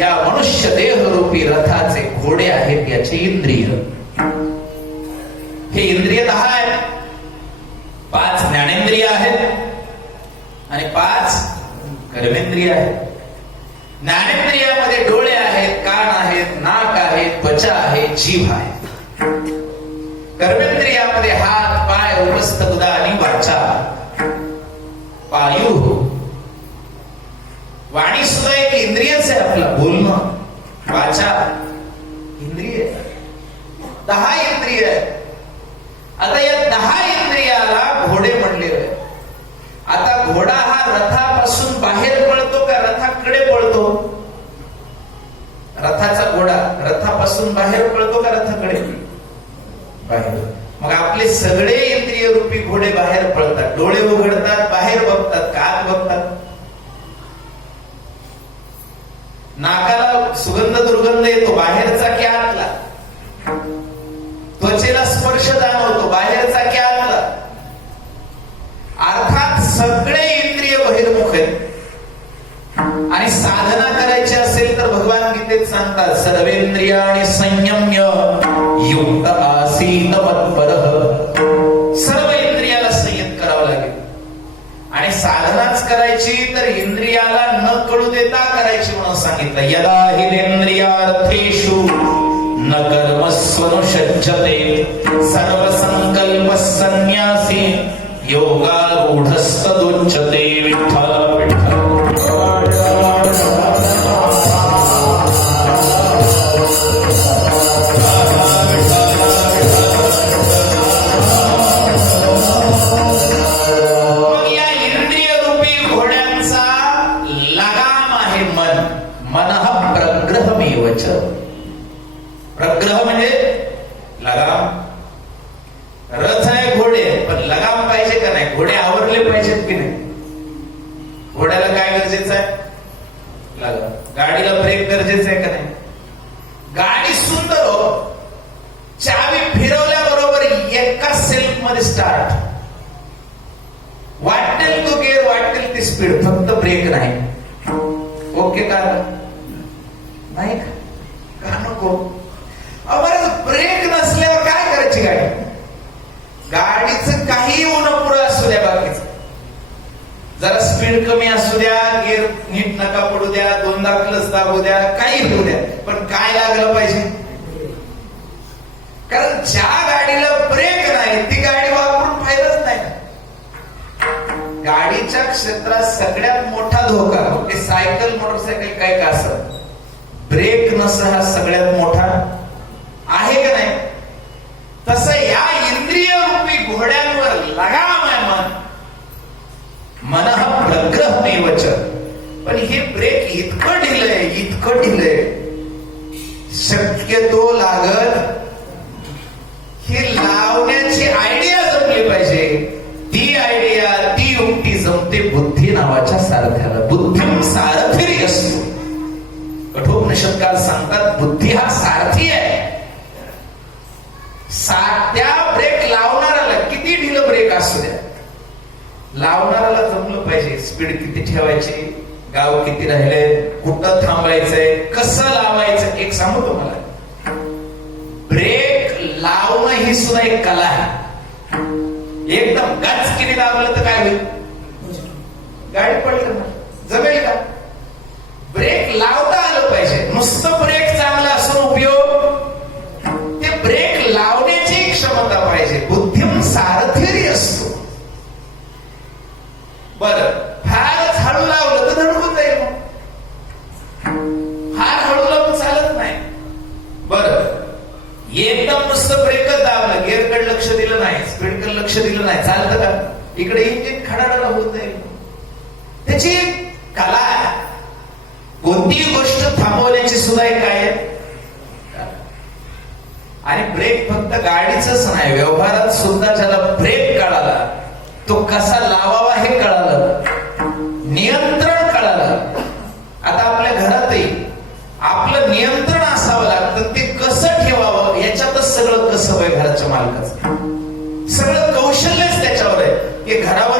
या मनुष्य देहरूपी रथाचे घोडे आहेत याचे इंद्रिय. हे इंद्रिय दहा आहेत. पाच ज्ञानेंद्रिय आहेत आणि पाच कर्मेंद्रिय आहेत. ज्ञानेंद्रियामध्ये डोळे आहेत कान आहेत नाक आहे त्वचा आहे जीभ आहे. कर्मेंद्रियामध्ये हात पाय उपस्थ बुधा आणि वाचा. पायू वाणी सुद्धा एक इंद्रियच आहे आपला. बोलणं. वाचा. इंद्रिय. दहा इंद्रिय आहे आता या दहा इंद्रियाला घोडे म्हणले आता घोडा हा रथापासून बाहेर पळतो का रथाकडे पळतो? रथाचा घोडा. रथापासून बाहेर पळतो का रथाकडे? बाहेर. मग आपले सगळे इंद्रिय रूपी घोडे बाहेर पळतात. डोळे उघडतात बाहेर बघतात. सुगंध दुर्गंध येतो बाहेरचा की आतला त्वचेला स्पर्श जाणवतो बाहेरचा की आतला अर्थात सगळे इंद्रिय बहिर्मुख आहेत. आणि साधना करायची असेल तर भगवान गीतेत सांगतात सर्वेंद्रियाणी संयम्य युक्त आसीत मत्पर. करायची तर इंद्रियाला न कळू देता करायची म्हणून सांगितलं. यदा हिरेंद्रियार्थेषु न कर्मस्वनुषज्जते सर्व संकल्प संन्यासी योगारूढस्तदुच्यते विठ्ठल प्रग्रह म्हणजे लगाम. रथ आहे घोडे पण लगाम पाहिजे का नाही? घोडे आवरले पाहिजेत की नाही? घोड्याला काय गरजेचं आहे? लगाम. गाडीला ब्रेक गरजेचं आहे का नाही? गाडी सुंदर हो. चावी फिरवल्याबरोबर एका सेल्फमध्ये स्टार्ट वाटेल तो गेअर वाटेल ती स्पीड फक्त ब्रेक नाही. ओके का? नाही का? नको. बरं ब्रेक नसल्यावर काय करायची गाडी? गाडीचं काही उन्हा पुढं असू द्या बाकीच. जरा स्पीड कमी असू द्या गेअर नीट नका पडू द्या दोनदा क्लच दाबू द्या काही होऊ द्या. पण काय लागलं पाहिजे? कारण ज्या गाडीला ब्रेक नाही ती गाडी वापरून फायदाच नाही. गाडीच्या क्षेत्रात सगळ्यात मोठा धोका मग सायकल मोटरसायकल काय का असं. ब्रेक नसणं हा सगळ्यात मोठा आहे का नाही? तस या इंद्रिय रूपी घोड्यांवर लगाम आहे मन. मन हा प्रग्रह वचन पण हे ब्रेक इतकं ढिलंय इतकं ढिलंय. शक्यतो लागत हे लावण्याची आयडिया जमली पाहिजे. ती आयडिया ती युक्ती जमते बुद्धी नावाच्या सारथ्याला. बुद्धी सारथी असतो. कठोपनिषदकार सांगतात बुद्धी हा सारथी आहे. सा- त्या ब्रेक लावणाऱ्याला किती ढील ब्रेक असू द्या. लावणाऱ्याला जमलं पाहिजे. स्पीड किती ठेवायची? गाव किती राहिले? कुठं थांबायचंय? कसं लावायचं? एक सांगू तुम्हाला. ब्रेक लावणं ही सुद्धा एक कला आहे. एकदम गच किती दाबलं तर काय होईल? गाडी पडलं लक्ष दिलं नाही. चालतं का? इकडे इंजिन खडाडाला होत नाही त्याची कला कोणतीही गोष्ट थांबवण्याची सुद्धा एक काय आणि ब्रेक फक्त गाडीच नाही व्यवहारात सुद्धा ज्याला ब्रेक कळाला तो कसा लावावा हे कळालं. नियंत्रण कळालं. आता आपल्या घरातही आपलं नियंत्रण असावं लागतं ते कसं ठेवावं याच्यातच सगळं कसं वय घराच्या मालकाचं? que ganaba